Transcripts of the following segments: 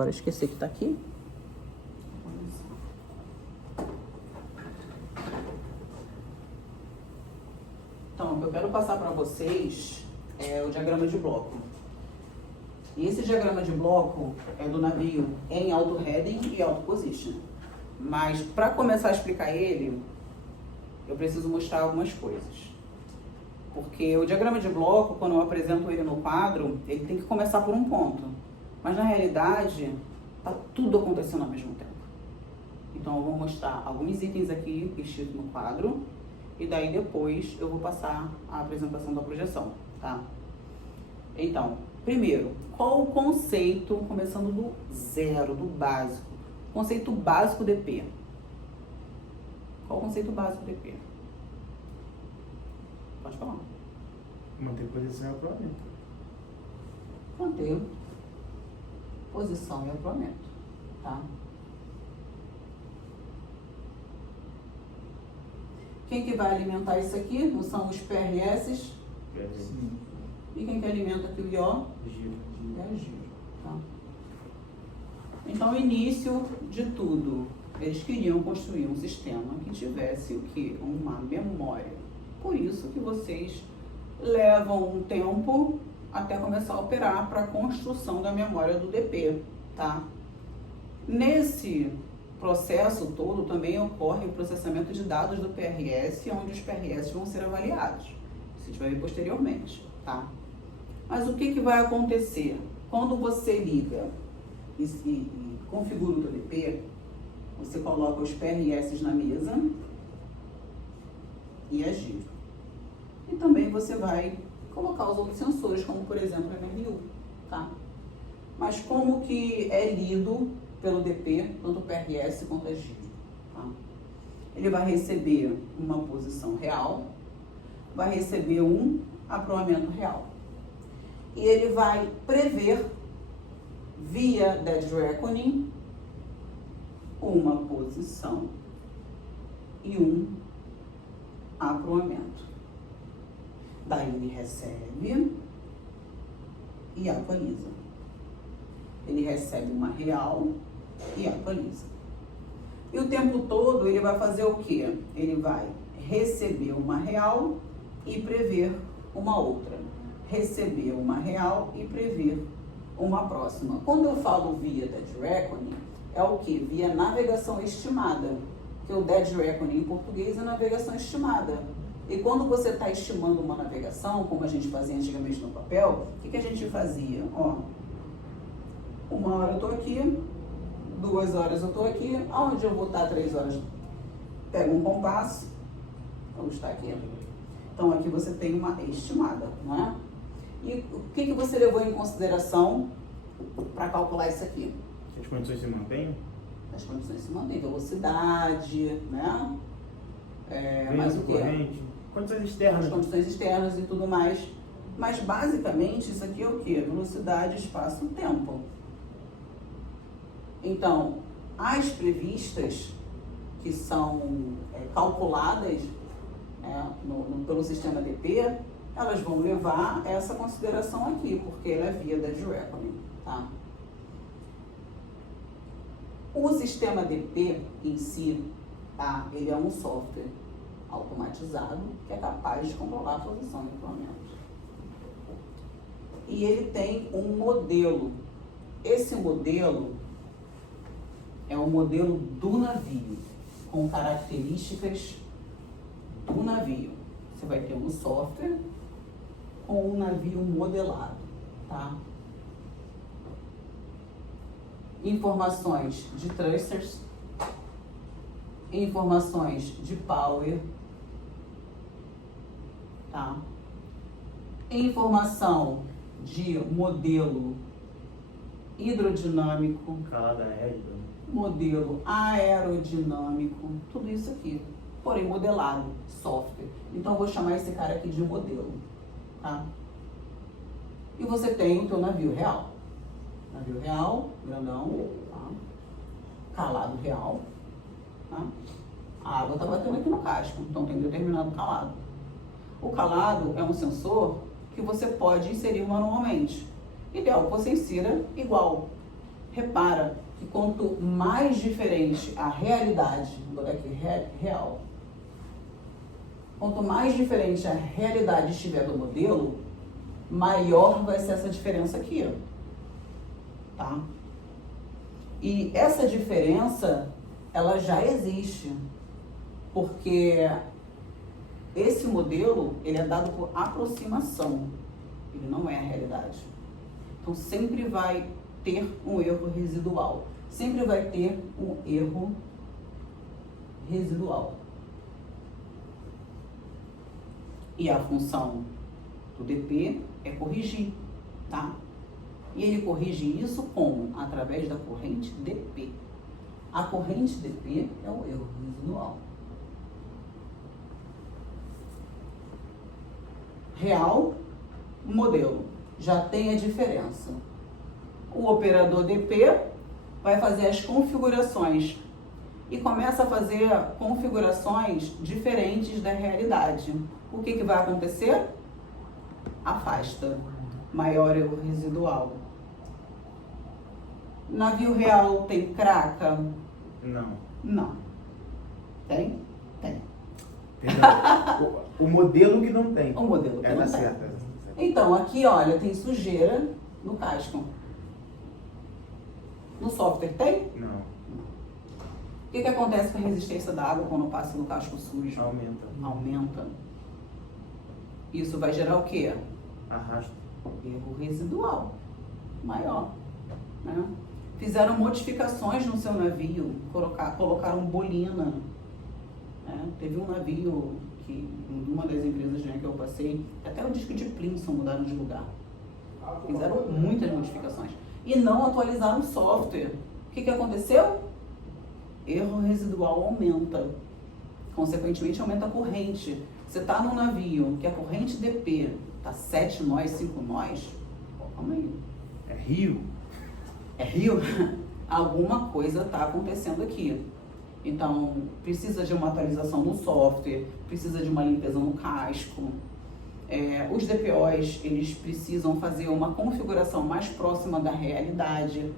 Agora esqueci que tá aqui. Então, o que eu quero passar para vocês é o diagrama de bloco. E esse diagrama de bloco é do navio em auto heading e auto position. Mas para começar a explicar ele, eu preciso mostrar algumas coisas. Porque o diagrama de bloco, quando eu apresento ele no quadro, ele tem que começar por um ponto. Mas na realidade, está tudo acontecendo ao mesmo tempo. Então eu vou mostrar alguns itens aqui escritos no quadro, e daí depois eu vou passar a apresentação da projeção, tá? Então, primeiro, qual o conceito, começando do zero, do básico? Conceito básico DP. Qual o conceito básico DP? Pode falar. Manter posição e acoplamento. Manter posição e acoplamento, tá? Quem que vai alimentar isso aqui? Não são os PRS? Sim. E quem que alimenta aqui o IO? Giro. É o giro, tá? Então, início de tudo, eles queriam construir um sistema que tivesse o quê? Uma memória. Por isso que vocês levam um tempo até começar a operar para a construção da memória do DP, tá? Nesse processo todo também ocorre o processamento de dados do PRS, onde os PRS vão ser avaliados. Isso a gente vai ver posteriormente, tá? Mas o que vai acontecer? Quando você liga e configura o DP, você coloca os PRS na mesa e é giro. E também você vai colocar os outros sensores, como por exemplo a MMU, tá? Mas como que é lido pelo DP, tanto o PRS quanto a giro, tá? Ele vai receber uma posição real, vai receber um aproamento real. E ele vai prever, via Dead Reckoning, uma posição e um aproamento. Daí ele recebe e atualiza. Ele recebe uma real e atualiza. E o tempo todo ele vai fazer o quê? Ele vai receber uma real e prever uma outra. Receber uma real e prever uma próxima. Quando eu falo via Dead Reckoning, é o que? Via navegação estimada. Que o Dead Reckoning em português é navegação estimada. E quando você está estimando uma navegação, como a gente fazia antigamente no papel, o que a gente fazia? Ó, 1 hora eu estou aqui, 2 horas eu estou aqui, aonde eu vou estar 3 horas? Pego um compasso, vamos estar aqui. Então aqui você tem uma estimada, não é? E o que você levou em consideração para calcular isso aqui? As condições se mantêm? As condições se mantêm, velocidade, né? Mais o quê? Corrente. Condições externas. As condições externas e tudo mais. Mas basicamente isso aqui é o quê? Velocidade, espaço, tempo. Então, as previstas que são calculadas pelo sistema DP, elas vão levar essa consideração aqui, porque ela é via Dead Reckoning, tá? O sistema DP em si, tá? Ele é um software automatizado que é capaz de controlar a posição e acoplamento. E ele tem um modelo. Esse modelo é um modelo do navio, com características do navio. Você vai ter um software com um navio modelado, tá? Informações de thrusters, informações de power, tá? Informação de modelo hidrodinâmico, Calada aérea. modelo aerodinâmico, tudo isso aqui, porém modelado, software. Então eu vou chamar esse cara aqui de modelo, tá? E você tem o teu navio real. Navio real, grandão, tá? Calado real, tá? A água está batendo aqui no casco, então tem determinado calado. O calado é um sensor que você pode inserir manualmente. Ideal que você insira igual. repara que quanto mais diferente a realidade, vou botar aqui real, quanto mais diferente a realidade estiver do modelo, maior vai ser essa diferença aqui, ó. Tá? E essa diferença, ela já existe, porque esse modelo, ele é dado por aproximação, ele não é a realidade. Então, sempre vai ter um erro residual, sempre vai ter um erro residual. E a função do DP é corrigir, tá? E ele corrige isso como? Através da corrente DP. A corrente DP é o erro residual. Real, modelo. Já tem a diferença. O operador DP vai fazer as configurações e começa a fazer configurações diferentes da realidade. O que vai acontecer? Afasta. Maior erro residual. Navio real tem craca? Não. Não. Tem? Tem. Perdão. O modelo que não tem. O modelo que Ela não tem. certa. Então, aqui, olha, tem sujeira no casco. No software tem? Não. O que acontece com a resistência da água quando passa no casco sujo? Aumenta. Aumenta. Isso vai gerar o quê? Arrasta. Erro residual maior, né? Fizeram modificações no seu navio, colocaram bolina, né? Teve um navio que, em uma das empresas, né, que eu passei, até o disco de Plimson mudaram de lugar. Fizeram muitas modificações e não atualizaram o software. O que aconteceu? Erro residual aumenta, consequentemente aumenta a corrente. Você está num navio que a corrente DP tá 7 nós, 5 nós, pô, calma aí. É rio? É rio? Alguma coisa está acontecendo aqui. Então, precisa de uma atualização no software, precisa de uma limpeza no casco. Os DPOs, eles precisam fazer uma configuração mais próxima da realidade.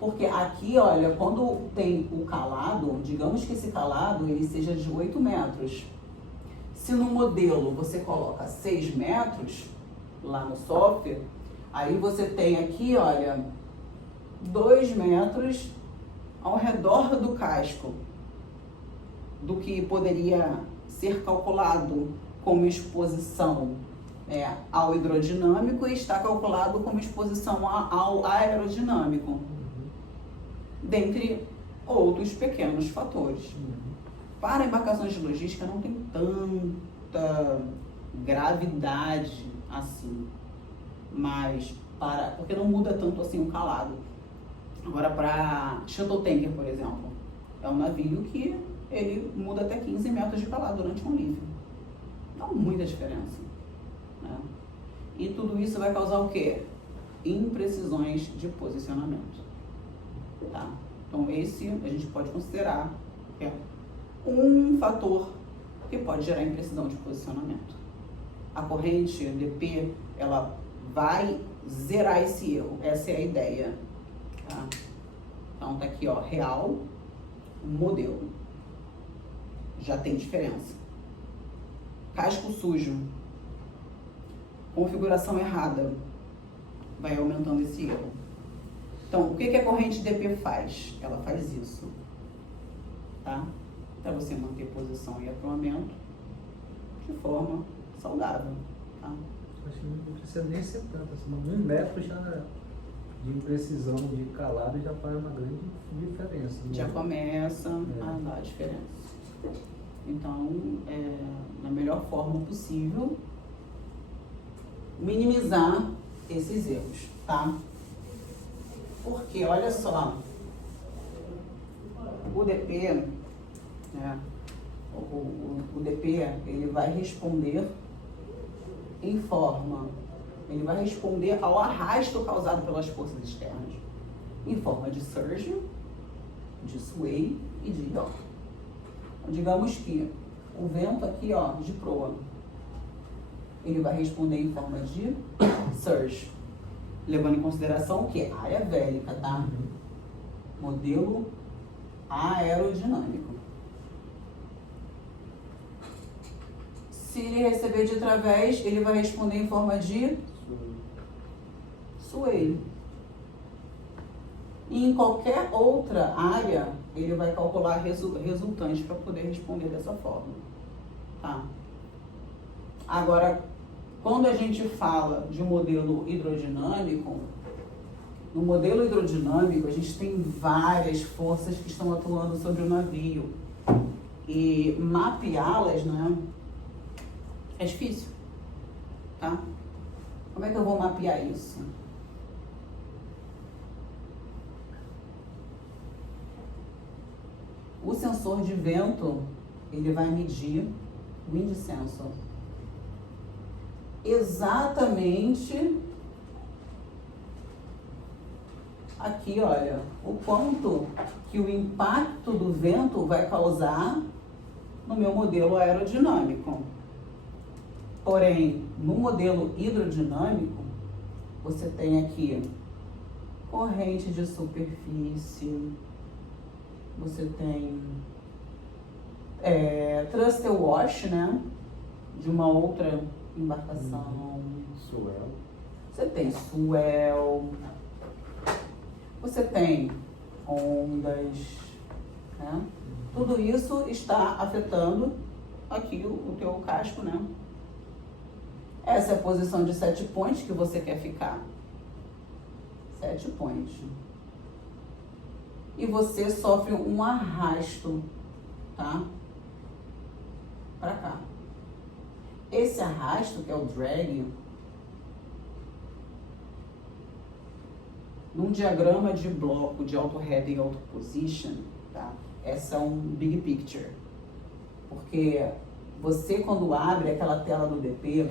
Porque aqui, olha, quando tem o calado, digamos que esse calado ele seja de 8 metros. Se no modelo você coloca 6 metros, lá no software, aí você tem aqui, olha, 2 metros ao redor do casco, do que poderia ser calculado como exposição ao hidrodinâmico e está calculado como exposição ao aerodinâmico, dentre outros pequenos fatores. Para embarcações de logística não tem tanta gravidade assim, mas porque não muda tanto assim o calado. Agora, para shuttle tanker, por exemplo, é um navio que ele muda até 15 metros de calado durante um nível. Dá muita diferença, né? E tudo isso vai causar o quê? Imprecisões de posicionamento, tá? Então, esse a gente pode considerar um fator que pode gerar imprecisão de posicionamento. A corrente DP, ela vai zerar esse erro, essa é a ideia, tá? Então tá aqui, ó, real, modelo, já tem diferença. Casco sujo, configuração errada, vai aumentando esse erro. Então, o que a corrente DP faz? Ela faz isso, tá? Para você manter posição e apruamento de forma saudável, tá? Acho que não precisa nem ser tanto, assim, 1 metro já de imprecisão de calado já faz uma grande diferença. Né? Já começa a dar a diferença. Então, na melhor forma possível, minimizar esses erros, tá? Porque, olha só, o DP, né, o DP, ele vai responder ele vai responder ao arrasto causado pelas forças externas, em forma de surge, de sway e de yaw. Então, digamos que o vento aqui, ó, de proa, ele vai responder em forma de surge, levando em consideração o que? A área vélica, tá? Modelo aerodinâmico. Se ele receber de través, ele vai responder em forma de sway. E em qualquer outra área, ele vai calcular resultantes para poder responder dessa forma. Tá? Agora, quando a gente fala de modelo hidrodinâmico, no modelo hidrodinâmico a gente tem várias forças que estão atuando sobre o navio. E mapeá-las, né, é difícil. Tá? Como é que eu vou mapear isso? O sensor de vento, ele vai medir, wind sensor, exatamente aqui, olha, o quanto que o impacto do vento vai causar no meu modelo aerodinâmico. Porém, no modelo hidrodinâmico, você tem aqui corrente de superfície, você tem thruster wash, né, de uma outra embarcação. Swell. Você tem swell, você tem ondas, né? Tudo isso está afetando aqui o teu casco, né? Essa é a posição de set point que você quer ficar. Set point. E você sofre um arrasto, tá? Pra cá. Esse arrasto, que é o drag, num diagrama de bloco de auto head e auto position, tá? Essa é um big picture. Porque você, quando abre aquela tela do DP,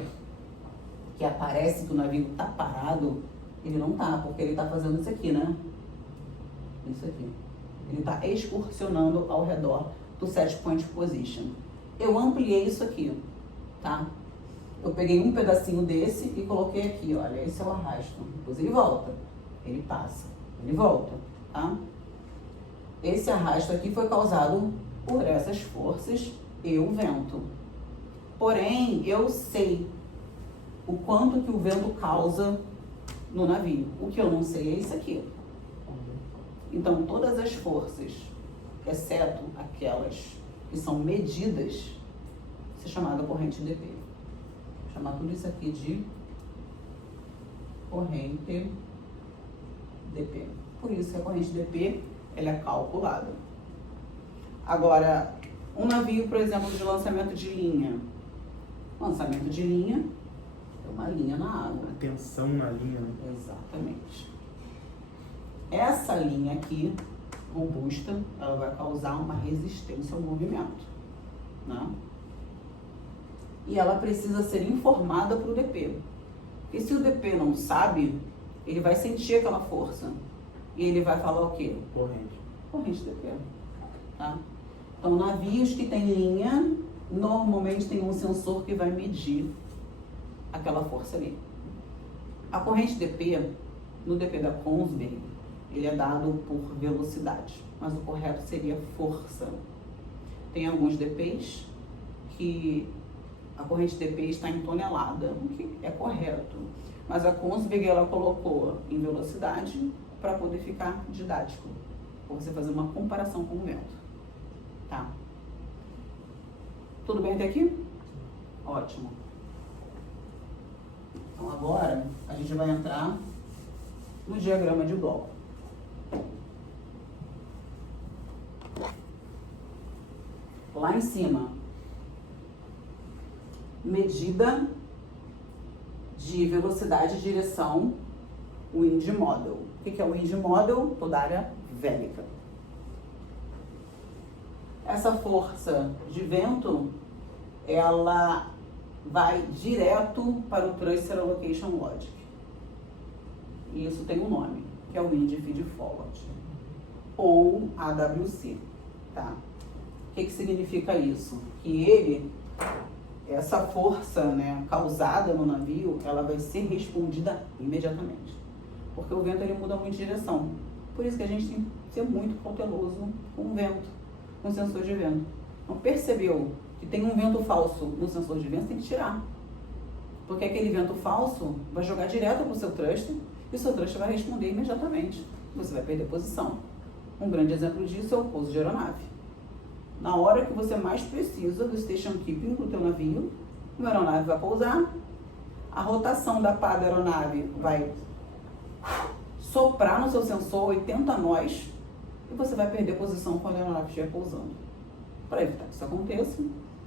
que aparece que o navio tá parado, ele não tá, porque ele tá fazendo isso aqui, né? Isso aqui. Ele está excursionando ao redor do set point position. Eu ampliei isso aqui, tá? Eu peguei um pedacinho desse e coloquei aqui, olha, esse é o arrasto. Depois ele volta, ele passa, ele volta, tá? Esse arrasto aqui foi causado por essas forças e o vento. Porém, eu sei o quanto que o vento causa no navio. O que eu não sei é isso aqui. Então, todas as forças, exceto aquelas que são medidas, isso é chamada corrente DP. Vou chamar tudo isso aqui de corrente DP. Por isso que a corrente DP ela é calculada. Agora, um navio, por exemplo, de lançamento de linha. Lançamento de linha é uma linha na água. A tensão na linha, né? Exatamente. Essa linha aqui, robusta, ela vai causar uma resistência ao movimento, né? E ela precisa ser informada para o DP. Porque se o DP não sabe, ele vai sentir aquela força. E ele vai falar o quê? Corrente. Corrente DP. Tá? Então, navios que têm linha, normalmente tem um sensor que vai medir aquela força ali. A corrente DP, no DP da Kongsberg, ele é dado por velocidade, mas o correto seria força. Tem alguns DPs que a corrente DP está em tonelada, o que é correto. Mas a Kongsberg, ela colocou em velocidade para poder ficar didático, para você fazer uma comparação com o vento. Tá? Tudo bem até aqui? Ótimo. Então agora a gente vai entrar no diagrama de bloco. Lá em cima, medida de velocidade e direção, wind model. O que é o wind model? Toda a área vélica. Essa força de vento, ela vai direto para o Thruster Allocation Logic. E isso tem um nome, que é o Wind Feed Forward, ou AWC, tá? O que significa isso? Que essa força, né, causada no navio, ela vai ser respondida imediatamente. Porque o vento ele muda muito de direção. Por isso que a gente tem ser muito cauteloso com o vento, com o sensor de vento. Então, percebeu que tem um vento falso no sensor de vento, tem que tirar. Porque aquele vento falso vai jogar direto para o seu thruster e o seu thruster vai responder imediatamente. Você vai perder posição. Um grande exemplo disso é o pouso de aeronave. Na hora que você mais precisa do station keeping do teu navio, uma aeronave vai pousar, a rotação da pá da aeronave vai soprar no seu sensor 80 nós e você vai perder posição quando a aeronave estiver pousando. Para evitar que isso aconteça,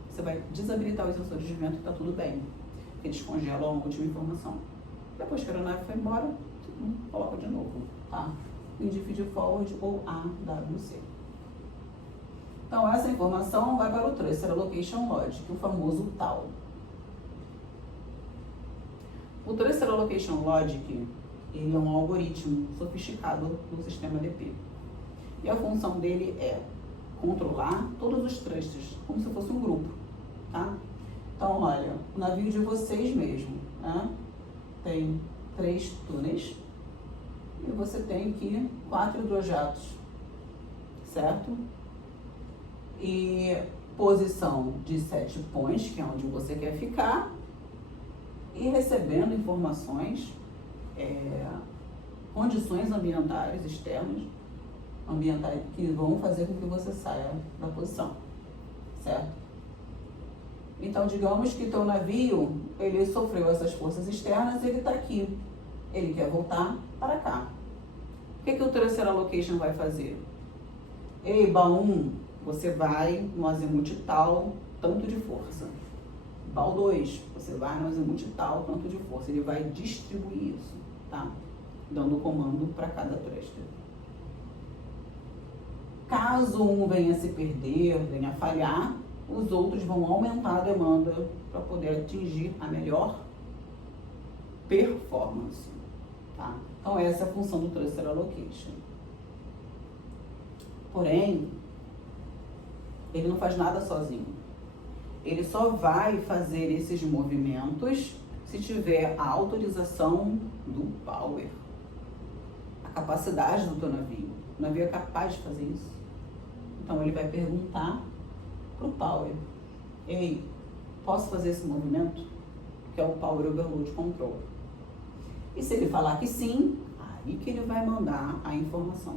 você vai desabilitar os sensores de vento e está tudo bem. Eles congelam a última informação. Depois que a aeronave foi embora, coloca de novo, tá? Feed forward ou AWC. Então, essa informação vai para o Thruster Allocation Logic, o famoso TAL. O Thruster Allocation Logic, ele é um algoritmo sofisticado do sistema DP. E a função dele é controlar todos os thrusters, como se fosse um grupo, tá? Então, olha, o navio de vocês mesmo, né? Tem 3 túneis e você tem aqui 4 hidrojatos, certo? E posição de set points, que é onde você quer ficar, e recebendo informações, condições ambientais externas, ambientais que vão fazer com que você saia da posição, certo? Então, digamos que teu navio, ele sofreu essas forças externas e ele está aqui. Ele quer voltar para cá. O que o Thruster Allocation vai fazer? Ei, BAL1, você vai no azimuth tal, tanto de força. BAL2, você vai no azimuth tal, tanto de força. Ele vai distribuir isso, tá? Dando comando para cada thruster. Caso um venha se perder, venha falhar, os outros vão aumentar a demanda para poder atingir a melhor performance, tá? Então essa é a função do Thruster Allocation. Porém, ele não faz nada sozinho. Ele só vai fazer esses movimentos se tiver a autorização do Power, a capacidade do teu navio. O navio é capaz de fazer isso. Então ele vai perguntar para o Power: ei, posso fazer esse movimento? Que é o Power Overload Control. E se ele falar que sim, aí que ele vai mandar a informação,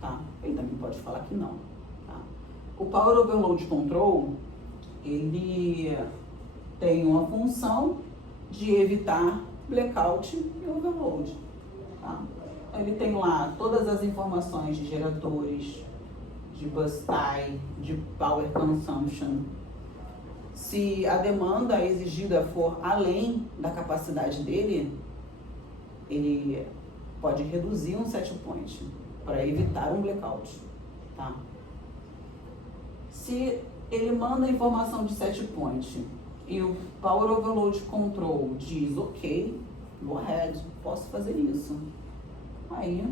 tá? Ele também pode falar que não, tá? O Power Overload Control, ele tem uma função de evitar blackout e overload, tá? Ele tem lá todas as informações de geradores, de bus tie, de power consumption. Se a demanda exigida for além da capacidade dele, ele pode reduzir um set point para evitar um blackout, tá? Se ele manda a informação de set point e o Power Overload Control diz ok, go ahead, posso fazer isso. Aí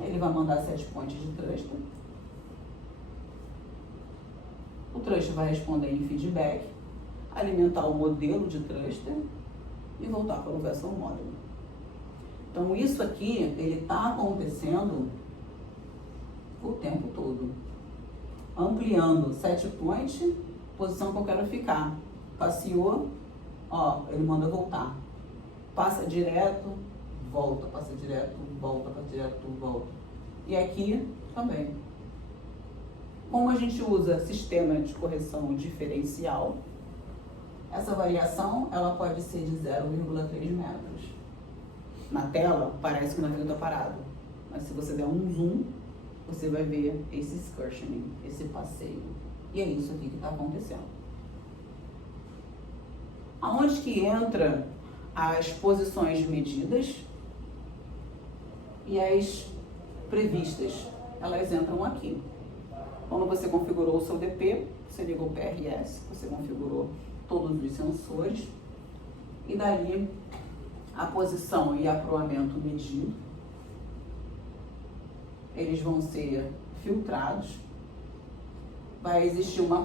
ele vai mandar set point de thruster. O thruster vai responder em feedback, alimentar o modelo de thruster e voltar para o vessel model. Então isso aqui, ele está acontecendo o tempo todo. Ampliando set point, posição que eu quero ficar. Passeou, ó, ele manda voltar. Passa direto, volta, passa direto, volta, passa direto, volta. E aqui também. Como a gente usa sistema de correção diferencial, essa variação ela pode ser de 0,3 metros. Na tela parece que o navio está parado, mas se você der um zoom, você vai ver esse excursioning, esse passeio. E é isso aqui que está acontecendo. Aonde que entra as posições medidas e as previstas? Elas entram aqui. Quando você configurou o seu DP, você ligou o PRS, você configurou todos os sensores e dali a posição e aproamento medido, eles vão ser filtrados. Vai existir uma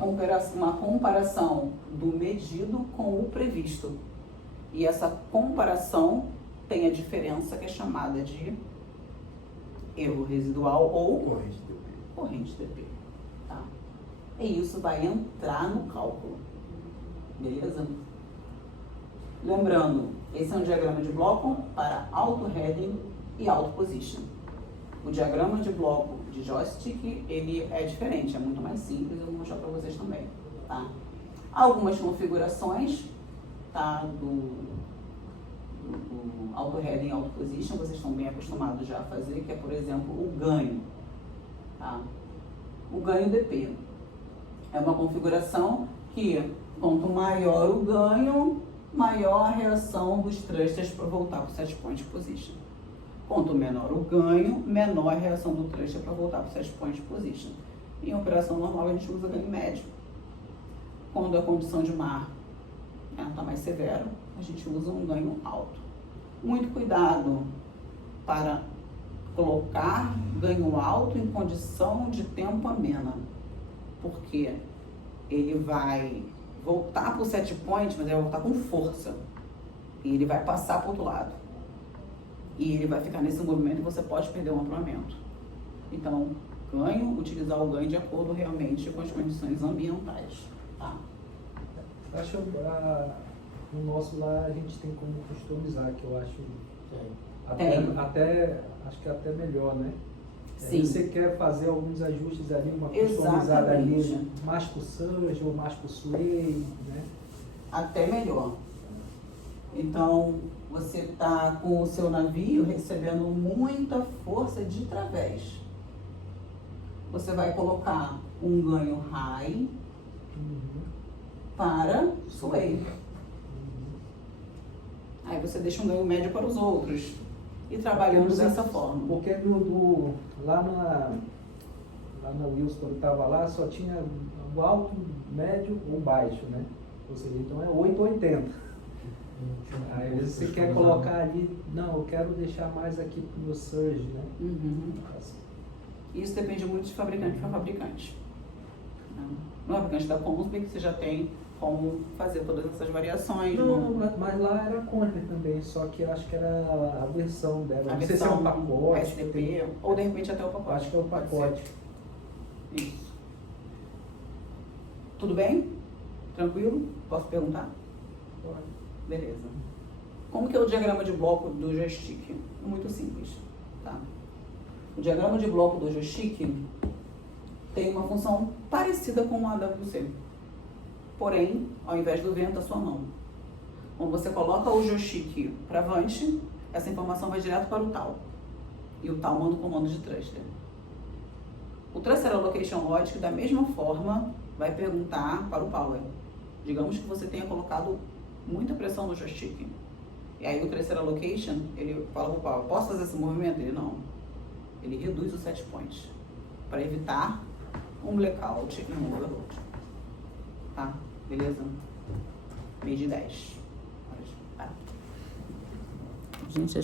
comparação do medido com o previsto. E essa comparação tem a diferença que é chamada de erro residual ou Corrente DP. corrente DP. Tá? E isso vai entrar no cálculo. Beleza? Lembrando, esse é um diagrama de bloco para auto-heading e auto-position. O diagrama de bloco de joystick, ele é diferente, é muito mais simples, eu vou mostrar para vocês também. Tá? Algumas configurações, tá, do auto-heading e auto-position, vocês estão bem acostumados já a fazer, que é, por exemplo, o ganho. Tá? O ganho DP é uma configuração que, quanto maior o ganho, maior a reação dos thrusters para voltar para o set point position. Quanto menor o ganho, menor a reação do thruster para voltar para o set point position. Em operação normal, a gente usa ganho médio. Quando a condição de mar está mais severa, a gente usa um ganho alto. Muito cuidado para colocar ganho alto em condição de tempo amena, porque ele vai voltar para o set point, mas ele vai voltar com força. E ele vai passar para o outro lado. E ele vai ficar nesse movimento e você pode perder o amplamento. Então, utilizar o ganho de acordo realmente com as condições ambientais. Tá? Acho no nosso lá a gente tem como customizar, que eu acho acho que é até melhor, né? Sim. Você quer fazer alguns ajustes ali, uma customizada ali, Exatamente. mais pro surge ou mais pro sway, né? Até melhor. Então, você está com o seu navio recebendo muita força de través. Você vai colocar um ganho high para sway. Aí você deixa um ganho médio para os outros. E trabalhando dessa forma. Porque lá na Wilson, quando estava lá, só tinha o alto, médio ou baixo, né? Ou seja, então é 8 ou 80. Aí você quer colocar ali, não, eu quero deixar mais aqui pro meu surge, né? Uhum. Isso depende muito de fabricante para fabricante. No fabricante da Kongsberg você já tem como fazer todas essas variações. Não, mas lá era Kongsberg também, só que eu acho que era a versão dela. A Não sei se é um pacote. SDP, ou de repente até o pacote. Acho que é o pacote. Isso. Tudo bem? Tranquilo? Posso perguntar? Pode. Beleza. Como que é o diagrama de bloco do joystick? Muito simples, tá? O diagrama de bloco do joystick tem uma função parecida com a AWC. Porém, ao invés do vento, a sua mão. Quando você coloca o joystick para avante, essa informação vai direto para o TAL. E o TAL manda o comando de thruster. O Thruster Allocation Logic, da mesma forma, vai perguntar para o Power. Digamos que você tenha colocado muita pressão no joystick. E aí o Thruster Allocation, ele fala para o Power, posso fazer esse movimento? Ele não. Ele reduz o set point para evitar um blackout e um overload. Tá? Beleza? Meio de 10. Gente,